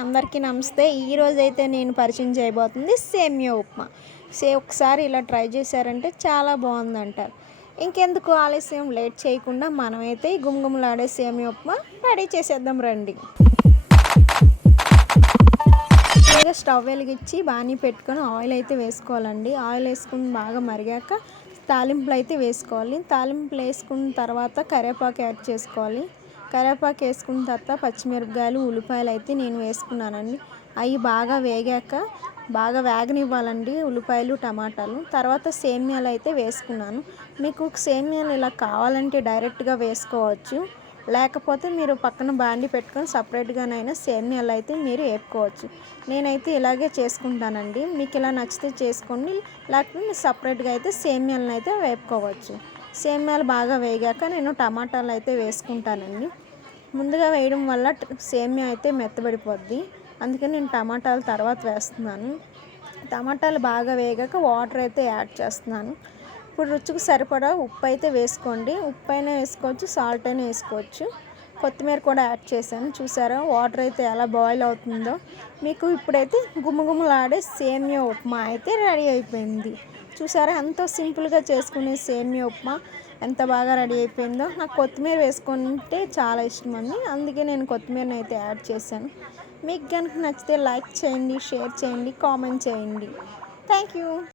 అందరికీ నమస్తే. ఈరోజైతే నేను పరిచయం చేయబోతుంది సేమియా ఉప్మా. ఒకసారి ఇలా ట్రై చేశారంటే చాలా బాగుందంటారు. ఇంకెందుకు ఆలస్యం, లేట్ చేయకుండా మనమైతే ఈ గుమగుమలాడే సేమియా ఉప్మా రెడీ చేసేద్దాం రండి. ముందుగా స్టవ్ వెలిగించి బాణీ పెట్టుకొని ఆయిల్ అయితే వేసుకోవాలండి. ఆయిల్ వేసుకుని బాగా మరిగాక తాలింపులు అయితే వేసుకోవాలి. తాలింపులు వేసుకున్న తర్వాత కరివేపాకు యాడ్ చేసుకోవాలి. కరివేపాకు వేసుకున్న తర్వాత పచ్చిమిరపకాయలు, ఉల్లిపాయలు అయితే నేను వేసుకున్నానండి. అవి బాగా వేగాక బాగా వేగనివ్వాలండి ఉల్లిపాయలు, టమాటాలు. తర్వాత సేమియాలు అయితే వేసుకున్నాను. మీకు సేమియాలు ఇలా కావాలంటే డైరెక్ట్గా వేసుకోవచ్చు, లేకపోతే మీరు పక్కన బాండి పెట్టుకొని సపరేట్గానైనా సేమియాలు అయితే మీరు వేపుకోవచ్చు. నేనైతే ఇలాగే చేసుకుంటానండి. మీకు ఇలా నచ్చితే చేసుకోండి, లేకపోతే మీరు సపరేట్గా అయితే సేమియాలను అయితే వేపుకోవచ్చు. సేమియాలు బాగా వేగాక నేను టమాటాలు అయితే వేసుకుంటానండి. ముందుగా వేయడం వల్ల సేమియా అయితే మెత్తబడిపోద్ది, అందుకని నేను టమాటాలు తర్వాత వేస్తున్నాను. టమాటాలు బాగా వేగాక వాటర్ అయితే యాడ్ చేస్తున్నాను. ఇప్పుడు రుచికి సరిపడా ఉప్పు అయితే వేసుకోండి. ఉప్పు అయినా వేసుకోవచ్చు, సాల్ట్ అయినా వేసుకోవచ్చు. కొత్తిమీర కూడా యాడ్ చేశాను. చూసారా వాటర్ అయితే ఎలా బాయిల్ అవుతుందో. మీకు ఇప్పుడైతే గుమగుమలాడే సేమియా ఉప్మా అయితే రెడీ అయిపోయింది. చూసారా ఎంతో సింపుల్గా చేసుకునే సేమియా ఉప్మా ఎంత బాగా రెడీ అయిపోయిందో. నాకు కొత్తిమీర వేసుకుంటే చాలా ఇష్టం అండి, అందుకే నేను కొత్తిమీరని అయితే యాడ్ చేశాను. మీకు కనుక నచ్చితే లైక్ చేయండి, షేర్ చేయండి, కామెంట్ చేయండి. Thank you.